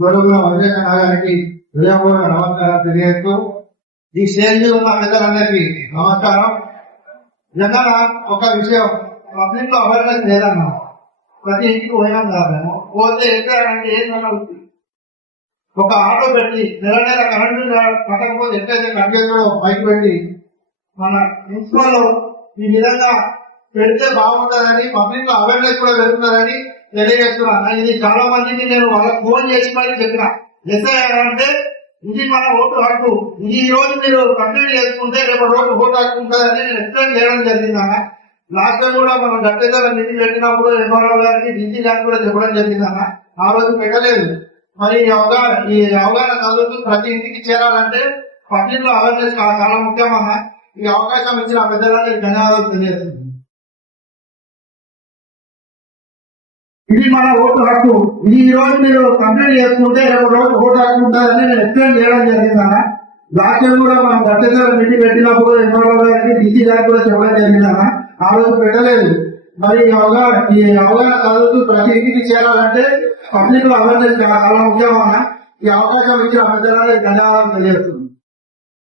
గౌరవ గారికి హృదయపూర్వక నమస్కారం తెలియజేస్తూ ఈ స్టేజ్ ఉన్న పెద్దలందరికీ నమస్కారం. జగన్ ఒక విషయం పబ్లిక్ లో అవేర్నెస్ లేదన్నా, ప్రతి ఇంటికి పోయినాం కాదు మేము. పోతే ఎక్కడంటే ఏంటన్నా ఒక ఆటో పెట్టి నెల కరెంటు కట్టకపోతే ఎట్లయితే కంప్యూటర్ బైక్ పెట్టి మన మున్సిపల్ ఈ విధంగా పెడితే బాగుంటుందని, పబ్లిక్ లో అవేర్నెస్ కూడా పెరుగుతుందని తెలియజేస్తున్నాను. ఇది చాలా మందికి నేను వాళ్ళకి ఫోన్ చేసి మరి చెప్పిన. ఎస్ఐ అంటే ఇది మన ఓటు హక్కు, ఇది ఈ రోజు మీరు కంప్లీట్ చేసుకుంటే రేపు రోజు ఓటు హక్కు ఉంటుందని నేను ఎక్స్ప్లెయిన్ చేయడం జరిగిందన్న. లాస్ట్ టైం కూడా మనం గట్టిగా మీటింగ్ పెట్టినప్పుడు ఎంఆర్ఓ గారికి డీసీ గారికి కూడా చెప్పడం జరిగిందన్న. ఆ రోజు పెట్టలేదు. మరి ఈ అవగాహన చదువుతూ ప్రతి ఇంటికి చేరాలంటే పబ్లిక్ లో అవేర్నెస్ చాలా ముఖ్యమన్న. ఈ అవకాశం ఇచ్చిన పెద్దలందరికీ ధన్యవాదాలు తెలియజేస్తుంది. ఇది మన ఓటు హక్కు, ఇది ఈ రోజు మీరు కంప్లీట్ చేసుకుంటే రేపు రోజు ఓటు హక్కు ఉంటుందని నేను ఎక్స్ప్లెయిన్ చేయడం జరిగిందన్న. లాస్ట్ టైం కూడా మనం గట్టిగా మీటింగ్ పెట్టినప్పుడు ఎంఆర్ఓ గారికి డీసీ గారికి కూడా చెప్పడం జరిగిందన్న. ఆ రోజు పెట్టలేదు. మరి ఈ అవగాహన చదువుతూ ప్రతి ఇంటికి చేరాలంటే పబ్లిక్ లో అవేర్నెస్ చాలా ముఖ్యం అన్న. ఈ అవకాశం ఇచ్చిన పెద్దలందరికీ ధన్యవాదాలు తెలియజేస్తుంది.